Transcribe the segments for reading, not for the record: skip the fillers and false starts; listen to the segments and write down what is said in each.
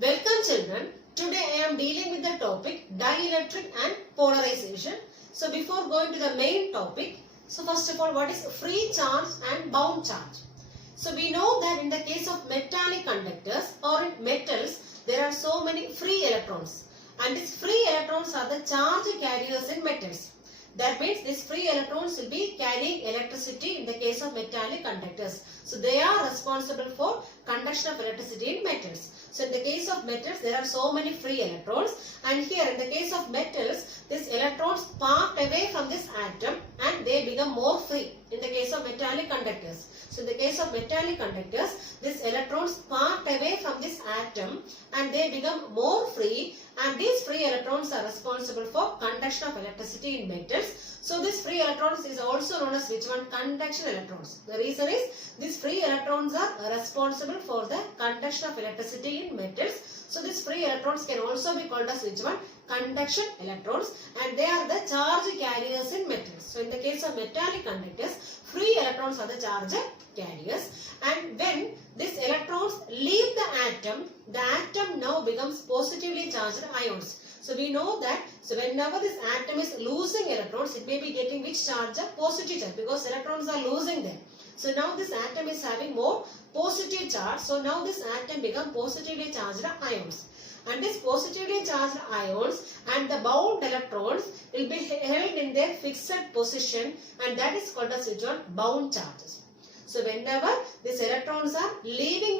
Welcome children. Today I am dealing with the topic dielectric and polarization. So before going to the main topic, so first of all, what is free charge and bound charge? So we know that in the case of metallic conductors or in metals, there are so many free electrons. And these free electrons are the charge carriers in metals. That means these free electrons will be carrying electricity in the case of metallic conductors. So they are responsible for conduction of electricity in metals. So in the case of metals, there are so many free electrons, and here in the case of metals, these electrons part away from this atom and they become more free in the case of metallic conductors. So in the case of metallic conductors, these electrons part away from this atom and they become more free, and these free electrons are responsible for conduction of electricity in metals. So this free electrons is also known as which one? Conduction electrons. The reason is these free electrons are responsible for the conduction of electricity in metals. So these free electrons can also be called as which one? Conduction electrons, and they are the charge carriers in metals. So in the case of metallic conductors, free electrons are the charge carriers, and when these electrons leave the atom now becomes positively charged ions. So we know that, so whenever this atom is losing electrons, it may be getting which charge? A positive charge, because electrons are losing them. So now this atom is having more positive charge. So now this atom become positively charged ions. And this positively charged ions and the bound electrons will be held in their fixed position, and that is called as which one? Bound charges. So whenever these electrons are leaving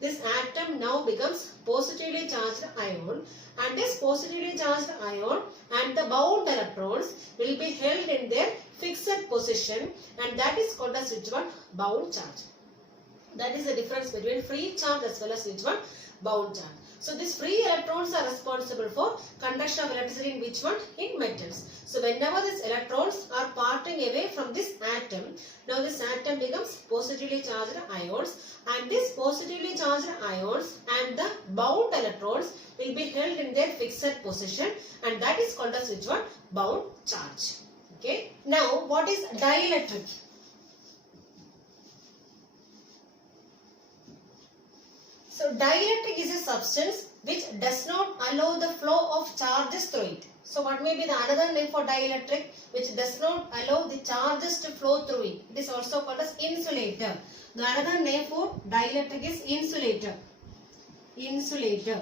this atom now becomes positively charged ion, and this positively charged ion and the bound electrons will be held in their fixed position, and that is called as which one? Bound charge. That is the difference between free charge as well as which one? Bound charge. So these free electrons are responsible for conduction of electricity in which one? In metals. So whenever these electrons are parting away from this atom, now this atom becomes positively charged ions, and this positively charged ions and the bound electrons will be held in their fixed position, and that is called as which one? Bound charge. Okay. Now what is dielectric? So dielectric is a substance which does not allow the flow of charges through it. So what may be the another name for dielectric? Which does not allow the charges to flow through it. It is also called as insulator. The another name for dielectric is insulator. Insulator.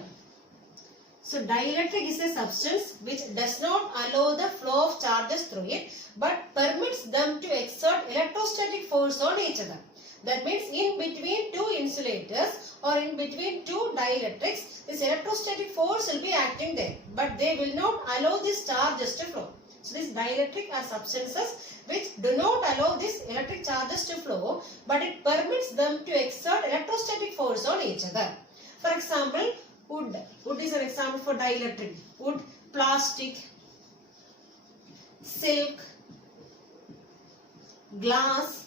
So dielectric is a substance which does not allow the flow of charges through it, but permits them to exert electrostatic force on each other. That means in between two insulators or in between two dielectrics, this electrostatic force will be acting there, but they will not allow this charges to flow. So these dielectric are substances which do not allow these electric charges to flow, but it permits them to exert electrostatic force on each other. For example, wood. Wood is an example for dielectric. Wood, plastic, silk, glass.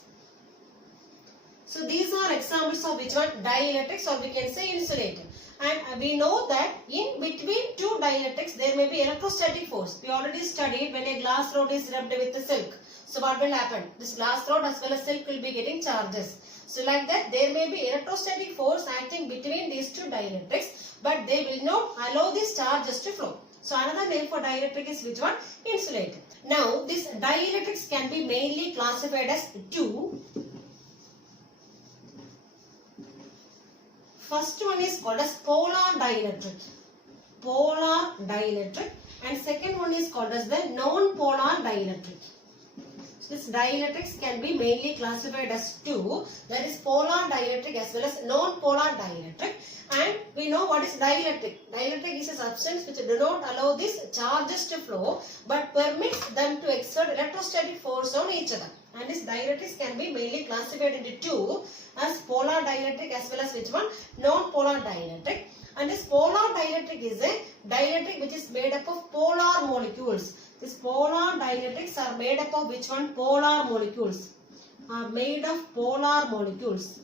So these are examples of which one? Dielectrics, or we can say insulator. And we know that in between two dielectrics there may be electrostatic force. We already studied when a glass rod is rubbed with the silk. So what will happen? This glass rod as well as silk will be getting charges. So like that there may be electrostatic force acting between these two dielectrics, but they will not allow these charges to flow. So another name for dielectric is which one? Insulator. Now these dielectrics can be mainly classified as two. First one is called as polar dielectric. Polar dielectric. And second one is called as the non-polar dielectric. So this dielectrics can be mainly classified as two. That is polar dielectric as well as non-polar dielectric. And we know what is dielectric. Dielectric is a substance which do not allow these charges to flow, but permits them to exert electrostatic force on each other. And this dielectrics can be mainly classified into two, as polar dielectric as well as which one? Non-polar dielectric. And this polar dielectric is a dielectric which is made up of polar molecules. These polar dielectrics are made up of which one? Polar molecules. Are made of polar molecules.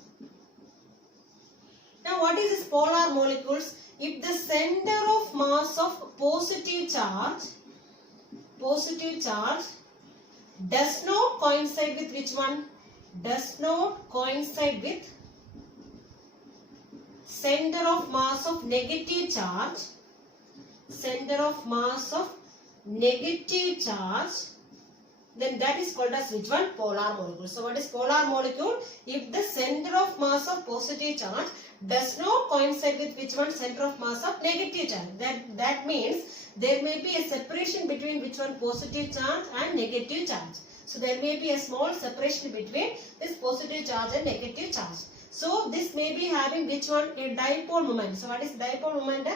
Now what is this polar molecules? If the center of mass of positive charge does not coincide with which one? Does not coincide with center of mass of negative charge, center of mass of negative charge, then that is called as which one? Polar molecule. So what is polar molecule? If the center of mass of positive charge does not coincide with which one? Center of mass of negative charge. That means there may be a separation between which one? Positive charge and negative charge. So there may be a small separation between this positive charge and negative charge. So this may be having which one? A dipole moment. So what is dipole moment?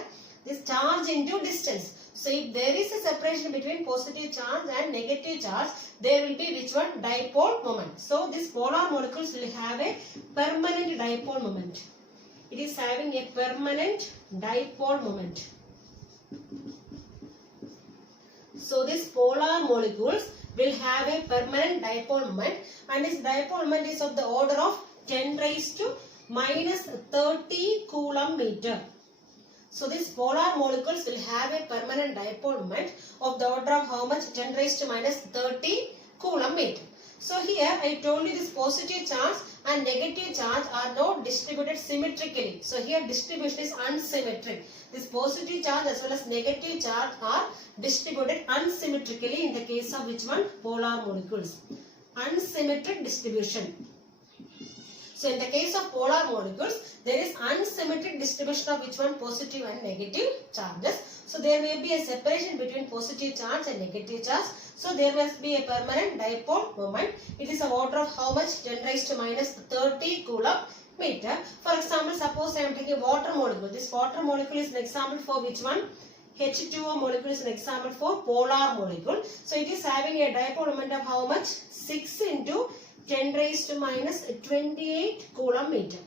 This charge into distance. So if there is a separation between positive charge and negative charge, there will be which one? Dipole moment. So these polar molecules will have a permanent dipole moment. It is having a permanent dipole moment. So these polar molecules will have a permanent dipole moment, and this dipole moment is of the order of 10 raised to minus 30 coulomb meter. So these polar molecules will have a permanent dipole moment of the order of how much? 10 raised to minus 30 coulomb meter. So here I told you this positive charge and negative charge are not distributed symmetrically. So here distribution is unsymmetric. This positive charge as well as negative charge are distributed unsymmetrically in the case of which one? Polar molecules. Unsymmetric distribution. So in the case of polar molecules, there is unsymmetric distribution of which one? Positive and negative charges. So there may be a separation between positive charge and negative charge. So there must be a permanent dipole moment. It is of order of how much? 10 raised to minus 30 coulomb meter. For example, suppose I am taking water molecule. This water molecule is an example for which one? H2O molecule is an example for polar molecule. So it is having a dipole moment of how much? 6 into 10 raised to minus 28 coulomb meter.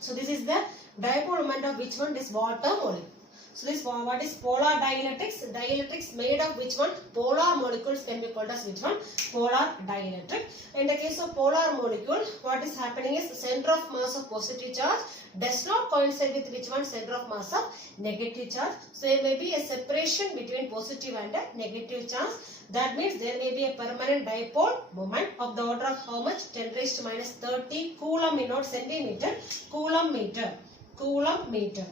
So this is the dipole moment of which one? This water molecule. So this what is polar dielectrics? Dielectrics made of which one? Polar molecules can be called as which one? Polar dielectric. In the case of polar molecule, what is happening is center of mass of positive charge does not coincide with which one? Center of mass of negative charge. So there may be a separation between positive and negative charge. That means there may be a permanent dipole moment of the order of how much? 10 raised to minus 30 coulomb, not centimeter, coulomb meter. Coulomb meter.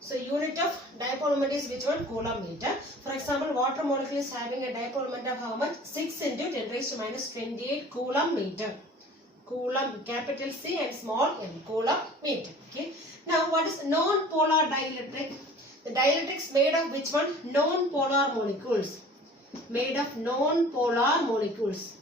So unit of dipole moment is which one? Coulomb meter. For example, water molecule is having a dipole moment of how much? 6 into 10 raised to minus 28 coulomb meter. Coulomb, capital C and small m, coulomb meter. Okay. Now what is non-polar dielectric? The dielectrics made of which one? Non-polar molecules. Made of non-polar molecules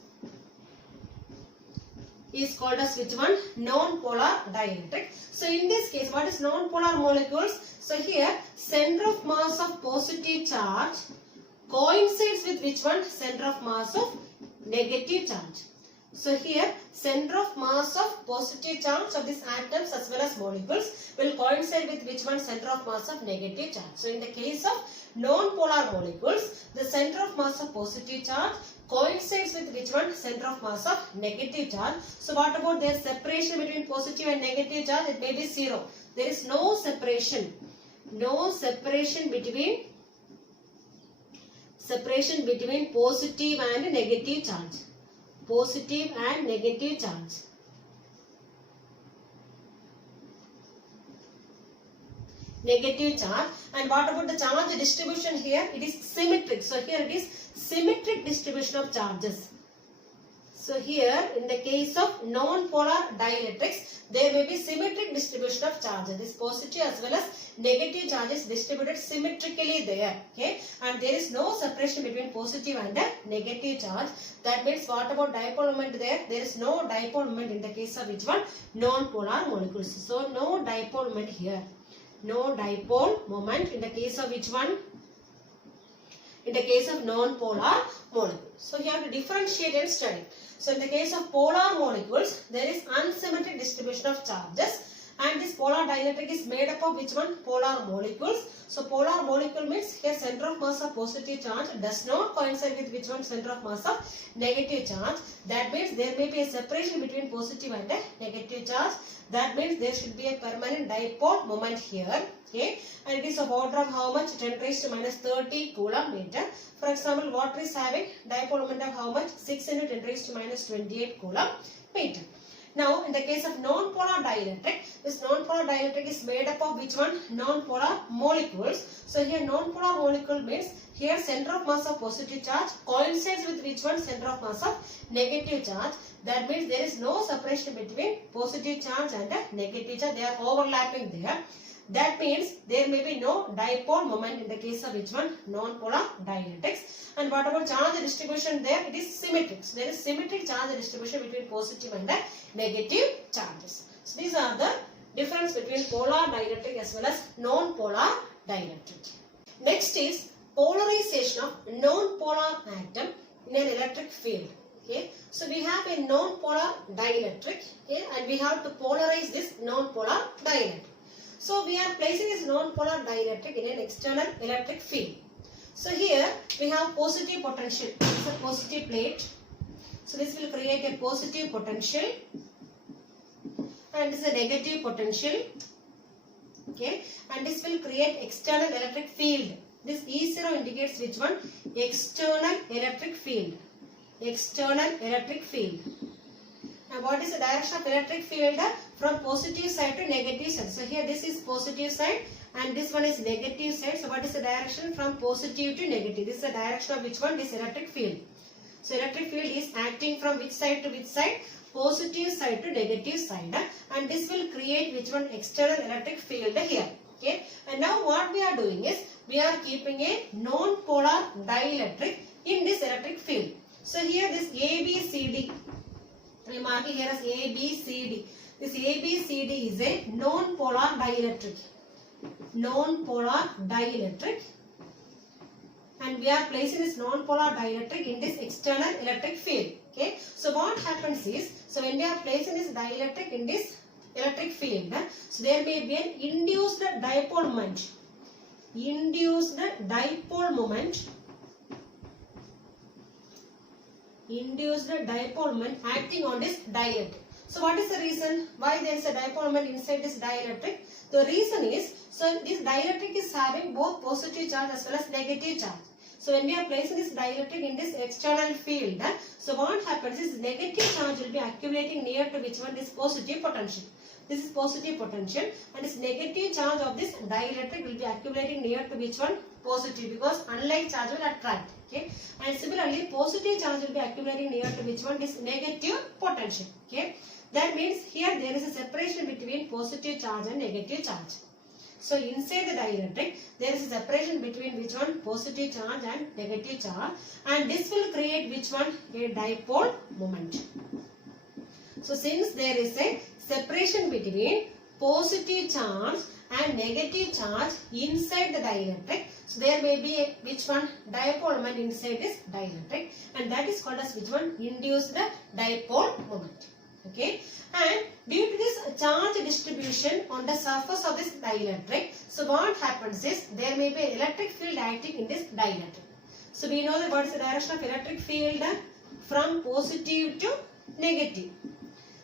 is called as which one? Non-polar dielectric. So in this case, what is non-polar molecules? So here, center of mass of positive charge coincides with which one? Center of mass of negative charge. So here, center of mass of positive charge of these atoms as well as molecules will coincide with which one? Center of mass of negative charge. So in the case of non-polar molecules, the center of mass of positive charge coincides with which one? Center of mass of negative charge. So what about their separation between positive and negative charge? It may be 0. There is no separation. No separation between positive and negative charge. Positive and negative charge. Negative charge. And what about the charge distribution here? It is symmetric. So here it is symmetric distribution of charges. So here in the case of non-polar dielectrics, there may be symmetric distribution of charges. This positive as well as negative charges distributed symmetrically there. Okay, and there is no separation between positive and negative charge. That means what about dipole moment there? There is no dipole moment in the case of which one? Non-polar molecules. So no dipole moment here. No dipole moment in the case of which one? In the case of non-polar molecules. So you have to differentiate and study. So in the case of polar molecules, there is unsymmetric distribution of charges, and this polar dielectric is made up of which one? Polar molecules. So polar molecule means here center of mass of positive charge does not coincide with which one? Center of mass of negative charge. That means there may be a separation between positive and negative charge. That means there should be a permanent dipole moment here. Okay, and it is of order of how much? 10 raised to minus 30 coulomb meter. For example, water is having dipole moment of how much? 6 into 10 raised to minus 28 coulomb meter. Now, in the case of non-polar dielectric, this non-polar dielectric is made up of which one? Non-polar molecules. So, here non-polar molecule means here center of mass of positive charge coincides with which one? Center of mass of negative charge. That means there is no separation between positive charge and the negative charge. They are overlapping there. That means there may be no dipole moment in the case of which one? Non-polar dielectrics. And what about charge distribution there? It is symmetric. So there is symmetric charge distribution between positive and the negative charges. So these are the difference between polar dielectric as well as non-polar dielectric. Next is polarization of non-polar atom in an electric field. Okay, so we have a non-polar dielectric, okay, and we have to polarize this non-polar dielectric. So we are placing this non-polar dielectric in an external electric field. So here we have positive potential. This is a positive plate. So this will create a positive potential, and this is a negative potential. Okay, and this will create external electric field. This E0 indicates which one? External electric field. External electric field. Now what is the direction of electric field? From positive side to negative side. So here this is positive side and this one is negative side. So what is the direction? From positive to negative. This is the direction of which one? This electric field. So electric field is acting from which side to which side? Positive side to negative side. And this will create which one? External electric field here. Okay. And now what we are doing is we are keeping a non-polar dielectric in this electric field. So here this ABCD. We mark it here as ABCD. This ABCD is a non-polar dielectric. Non-polar dielectric. And we are placing this non-polar dielectric in this external electric field. Okay. So what happens is, so when we are placing this dielectric in this electric field, so there may be an induced dipole moment. Induced dipole moment. Induced dipole moment acting on this dielectric. So what is the reason why there is a dipole moment inside this dielectric? The reason is, so this dielectric is having both positive charge as well as negative charge. So when we are placing this dielectric in this external field, so what happens is negative charge will be accumulating near to which one? This positive potential. This is positive potential and this negative charge of this dielectric will be accumulating near to which one? Positive, because unlike charge will attract. Okay, and similarly positive charge will be accumulating near to which one? This negative potential. Okay, that means here there is a separation between positive charge and negative charge. So inside the dielectric there is a separation between which one? Positive charge and negative charge, and this will create which one? A dipole moment. So since there is a separation between positive charge and negative charge inside the dielectric, so there may be a which one? Dipole moment inside this dielectric, and that is called as which one? Induced dipole moment. Okay, and due to this charge distribution on the surface of this dielectric, so what happens is there may be an electric field acting in this dielectric. So we know that what is the direction of electric field? From positive to negative.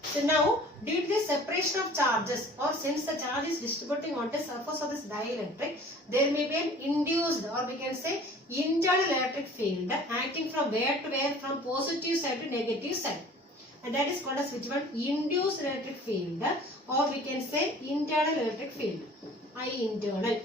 So now, due to the separation of charges, or since the charge is distributing on the surface of this dielectric, there may be an induced, or we can say internal electric field acting from where to where? From positive side to negative side. And that is called as which one? Induced electric field, or we can say internal electric field. I internal.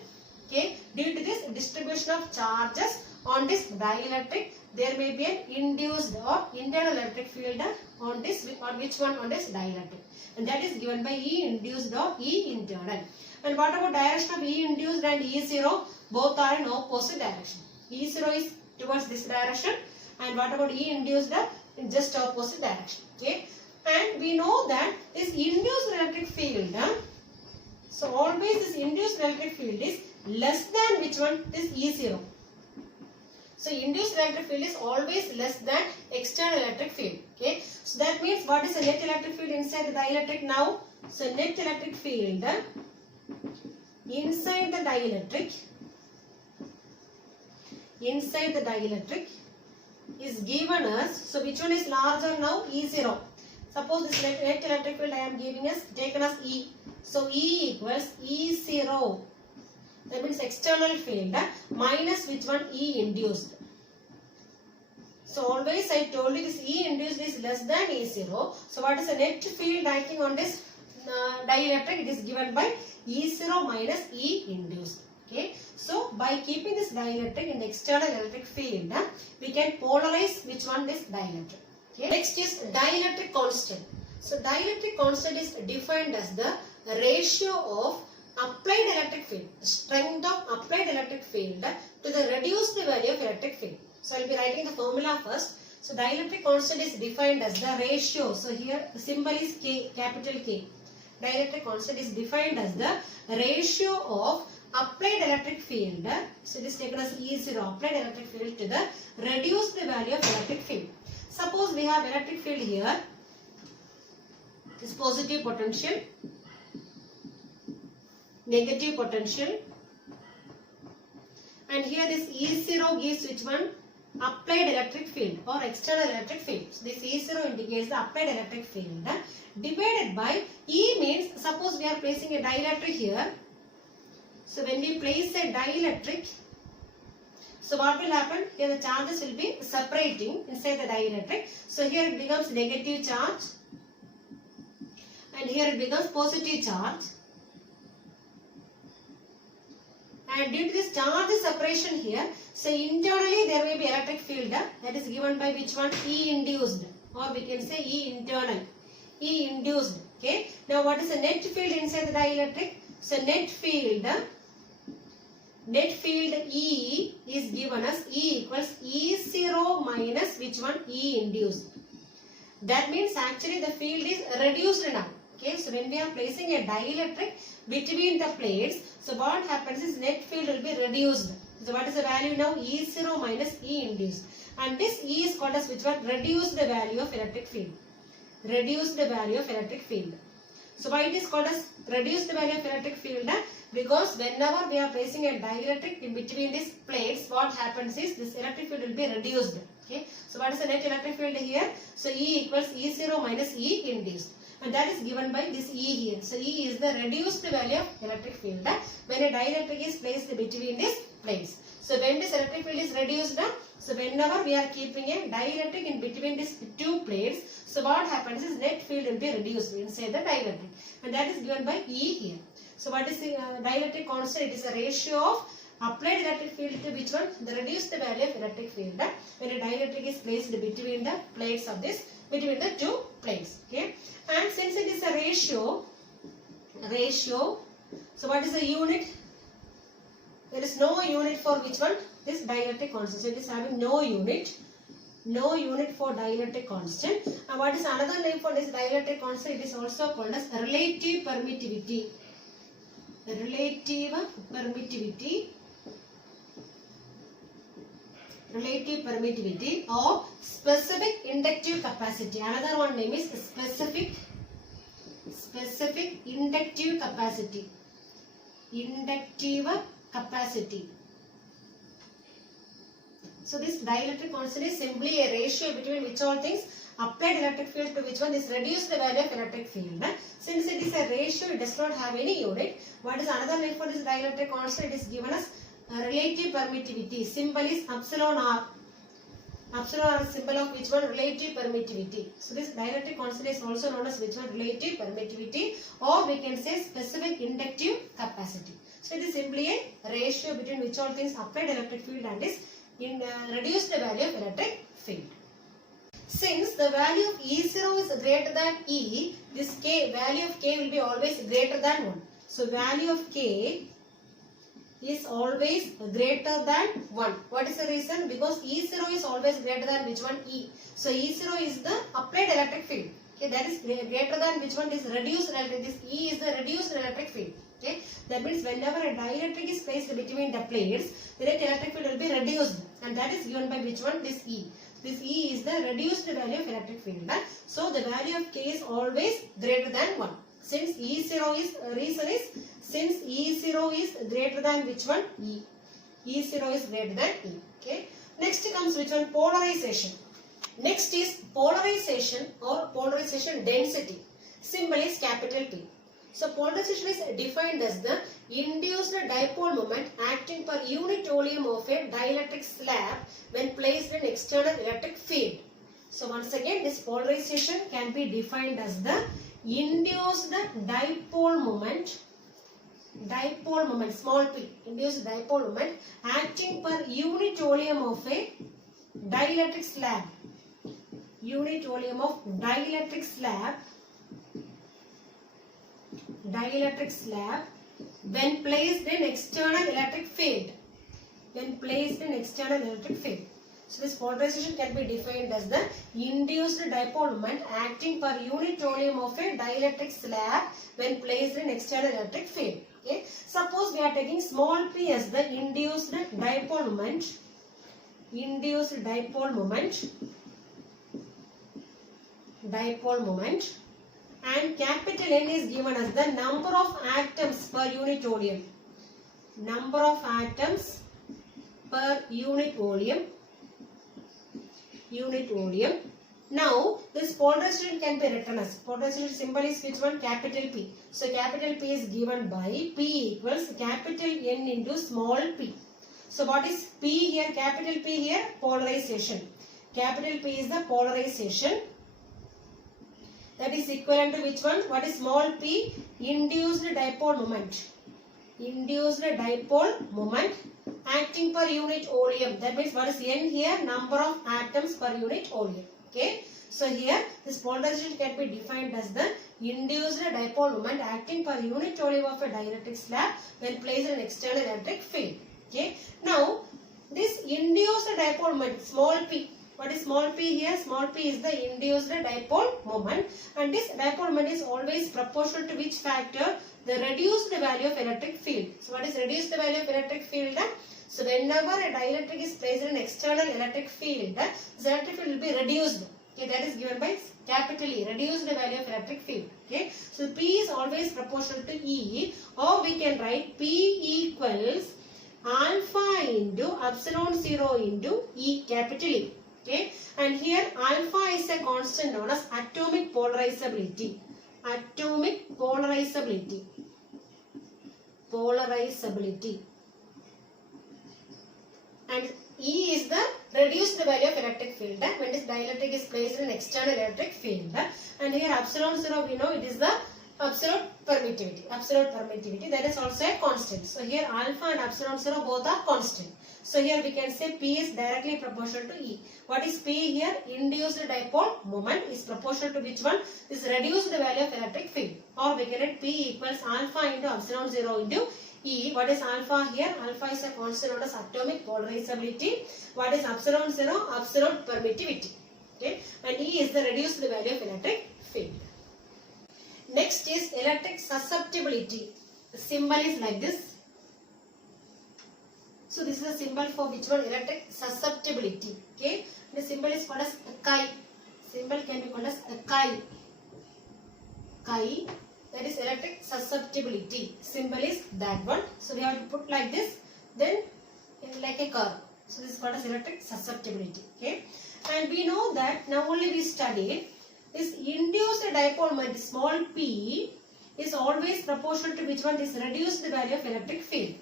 Okay. Due to this distribution of charges on this dielectric, there may be an induced or internal electric field on this, on which one? On this dielectric, and that is given by E induced or E internal. And what about direction of E induced and E0? Both are in opposite direction. E0 is towards this direction, and what about E induced? In just opposite direction. Okay, and we know that this induced electric field, so always this induced electric field is less than which one? This E0. So induced electric field is always less than external electric field. Okay, so that means what is the net electric field inside the dielectric now? So net electric field inside the dielectric, is given as, so which one is larger now? E0. Suppose this net electric field I am giving as, taken as E. So E equals E0. That means external field minus which one? E induced. So always I told you this E induced is less than E0. So what is the net field acting on this dielectric? It is given by E0 minus E induced. Okay. So by keeping this dielectric in the external electric field, we can polarize which one? This dielectric. Okay. Next is dielectric constant. So dielectric constant is defined as the ratio of applied electric field, strength of applied electric field to the reduced value of electric field. So I will be writing the formula first. So dielectric constant is defined as the ratio. So here the symbol is K, capital K. Dielectric constant is defined as the ratio of applied electric field. So it is taken as E0, applied electric field to the reduced value of electric field. Suppose we have electric field here. This positive potential, negative potential, and here this E0 gives which one? Applied electric field or external electric field. So this E0 indicates the applied electric field divided by E means, suppose we are placing a dielectric here. So when we place a dielectric, so what will happen? Here the charges will be separating inside the dielectric. So here it becomes negative charge and here it becomes positive charge. And due to this charge separation here, so internally there may be electric field that is given by which one? E induced, or we can say E internal. E induced. Okay. Now what is the net field inside the dielectric? So net field E is given as E equals E0 minus which one? E induced. That means actually the field is reduced now. Okay, so when we are placing a dielectric between the plates, so what happens is net field will be reduced. So what is the value now? E0 minus E induced. And this E is called as which one? Reduce the value of electric field. Reduce the value of electric field. So why it is called as reduce the value of electric field? Because whenever we are placing a dielectric in between these plates, what happens is this electric field will be reduced. Okay. So what is the net electric field here? So E equals E0 minus E induced. And that is given by this E here. So E is the reduced value of electric field when a dielectric is placed between these plates. So when this electric field is reduced, so whenever we are keeping a dielectric in between these two plates, so what happens is net field will be reduced inside the dielectric. And that is given by E here. So what is the dielectric constant? It is a ratio of applied electric field to which one? The reduced value of electric field when a dielectric is placed between the plates of this, between the two plates. Okay. And since it is a ratio, so what is the unit? There is no unit for which one? This dielectric constant. So it is having no unit for dielectric constant. And what is another name for this dielectric constant? It is also called as relative permittivity. Relative permittivity or specific inductive capacity. Another one name is specific inductive capacity. So this dielectric constant is simply a ratio between which all things? Applied electric field to which one is reduced value of electric field. Since it is a ratio, it does not have any unit. What is another name for this dielectric constant? It is given as relative permittivity. Symbol is epsilon r. Epsilon r is symbol of which one? Relative permittivity. So this dielectric constant is also known as which one? Relative permittivity, or we can say specific inductive capacity. So it is simply a ratio between which all things? Applied electric field and is in reduced value of electric field. Since the value of E0 is greater than E, this K, value of K will be always greater than 1. So value of K is always greater than 1. What is the reason? Because E0 is always greater than which one? E. So E0 is the applied electric field. Okay, that is greater than which one? Is reduced electric. This E is the reduced electric field. Okay, that means whenever a dielectric is placed between the plates, the net electric field will be reduced, and that is given by which one? This E. This E is the reduced value of electric field. So the value of K is always greater than 1. Since E0 is, reason is, since E0 is greater than which one? E. E0 is greater than E. Okay. Next comes which one? Polarization. Next is polarization or polarization density. Symbol is capital P. So polarization is defined as the induced dipole moment acting per unit volume of a dielectric slab when placed in external electric field. So once again, this polarization can be defined as the induced dipole moment, small p, induced dipole moment acting per unit volume of a dielectric slab, unit volume of dielectric slab when placed in external electric field, So this polarization can be defined as the induced dipole moment acting per unit volume of a dielectric slab when placed in external electric field. Okay. Suppose we are taking small p as the induced dipole moment, and capital N is given as the number of atoms per unit volume. Now this polarization can be written as, polarization symbol is which one? Capital P. So capital P is given by P equals capital N into small p. So what is P here? Capital P here, polarization. Capital P is the polarization. That is equivalent to which one? What is small p? Induced dipole moment acting per unit volume. That means what is N here? Number of atoms per unit volume. Okay. So here this polarization can be defined as the induced dipole moment acting per unit volume of a dielectric slab when placed in external electric field. Okay. Now this induced dipole moment, small p. What is small p here? Small p is the induced dipole moment, and this dipole moment is always proportional to which factor? The reduced value of electric field. So what is reduced value of electric field? So whenever a dielectric is placed in external electric field, this electric field will be reduced. Okay, that is given by capital E, reduced value of electric field. Okay, so P is always proportional to E, or we can write P equals alpha into epsilon 0 into E, capital E. Okay, and here alpha is a constant known as atomic polarizability. And E is the reduced value of electric field when this dielectric is placed in external electric field. And here epsilon 0 we know it is the absolute permittivity, that is also a constant. So here alpha and epsilon 0 both are constant. So here we can say P is directly proportional to E. What is P here? Induced dipole moment is proportional to which one? This reduced value of electric field. Or we can write P equals alpha into epsilon 0 into E. What is alpha here? Alpha is a constant known as atomic polarizability. What is epsilon 0? Absolute permittivity. Okay. And E is the reduced value of electric field. Next is electric susceptibility. The symbol is like this. So this is a symbol for which one? Electric susceptibility. Okay. The symbol is called as chi. Symbol can be called as chi. Chi. That is electric susceptibility. Symbol is that one. So we have to put like this. Then like a curve. So this is called as electric susceptibility. Okay. And we know that now only we studied this induced dipole moment small p is always proportional to which one? This reduced value of electric field.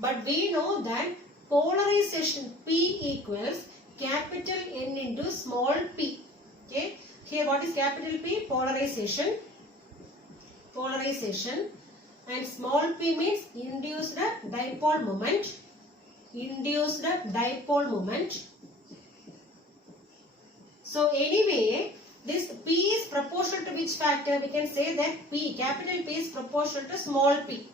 But we know that polarization P equals capital N into small p. Okay. Here what is capital P? Polarization. And small p means induced dipole moment. So anyway, this P is proportional to which factor? We can say that P, capital P is proportional to small p.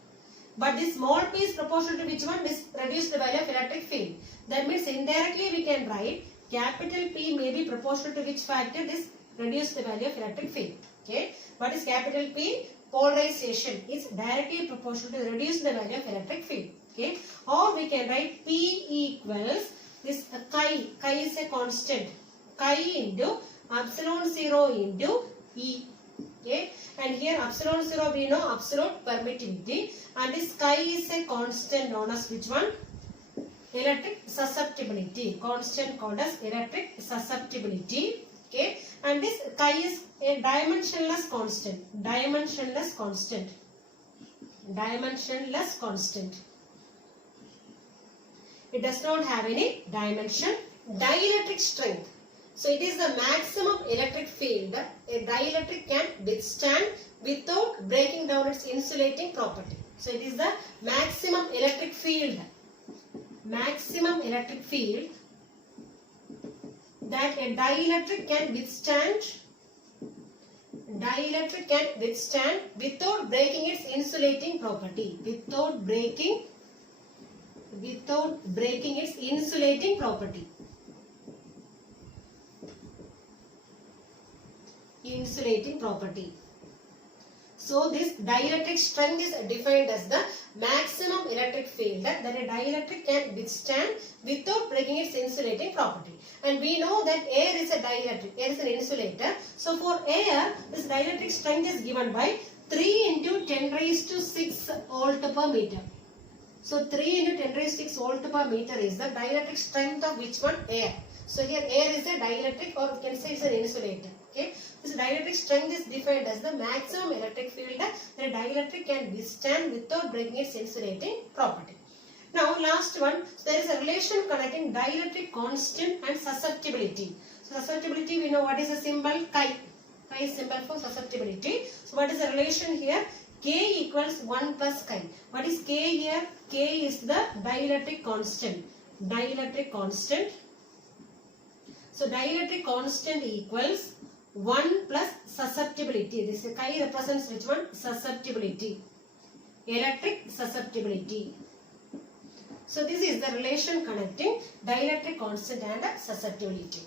But this small p is proportional to which one? This reduced value of electric field. That means indirectly we can write capital P may be proportional to which factor? This reduced value of electric field. Okay. What is capital P? Polarization is directly proportional to the reduced value of electric field. Okay. Or we can write P equals this chi. Chi is a constant. Chi into epsilon 0 into E. Okay. And here epsilon 0 we know absolute permittivity, and this chi is a constant known as which one? Electric susceptibility. Constant called as electric susceptibility. Okay. And this chi is a dimensionless constant. dimensionless constant. It does not have any dimension. Dielectric strength. So it is the maximum electric field a dielectric can withstand without breaking down its insulating property. So it is the maximum electric field. Maximum electric field that a dielectric can withstand. Dielectric can withstand without breaking its insulating property. Without breaking its insulating property. Insulating property. So this dielectric strength is defined as the maximum electric field that a dielectric can withstand without breaking its insulating property. And we know that air is a dielectric, air is an insulator. So for air, this dielectric strength is given by 3 into 10 raised to 6 volt per meter. So 3 into 10 raised to 6 volt per meter is the dielectric strength of which one? Air. So here air is a dielectric, or we can say it's an insulator. Okay. This dielectric strength is defined as the maximum electric field that a dielectric can withstand without breaking its insulating property. Now last one, so there is a relation connecting dielectric constant and susceptibility. So susceptibility, we know what is the symbol? Chi. Chi is symbol for susceptibility. So what is the relation here? K equals 1 plus chi. What is K here? K is the dielectric constant. Dielectric constant. So dielectric constant equals 1 plus susceptibility. This chi represents which one? Susceptibility. Electric susceptibility. So this is the relation connecting dielectric constant and susceptibility.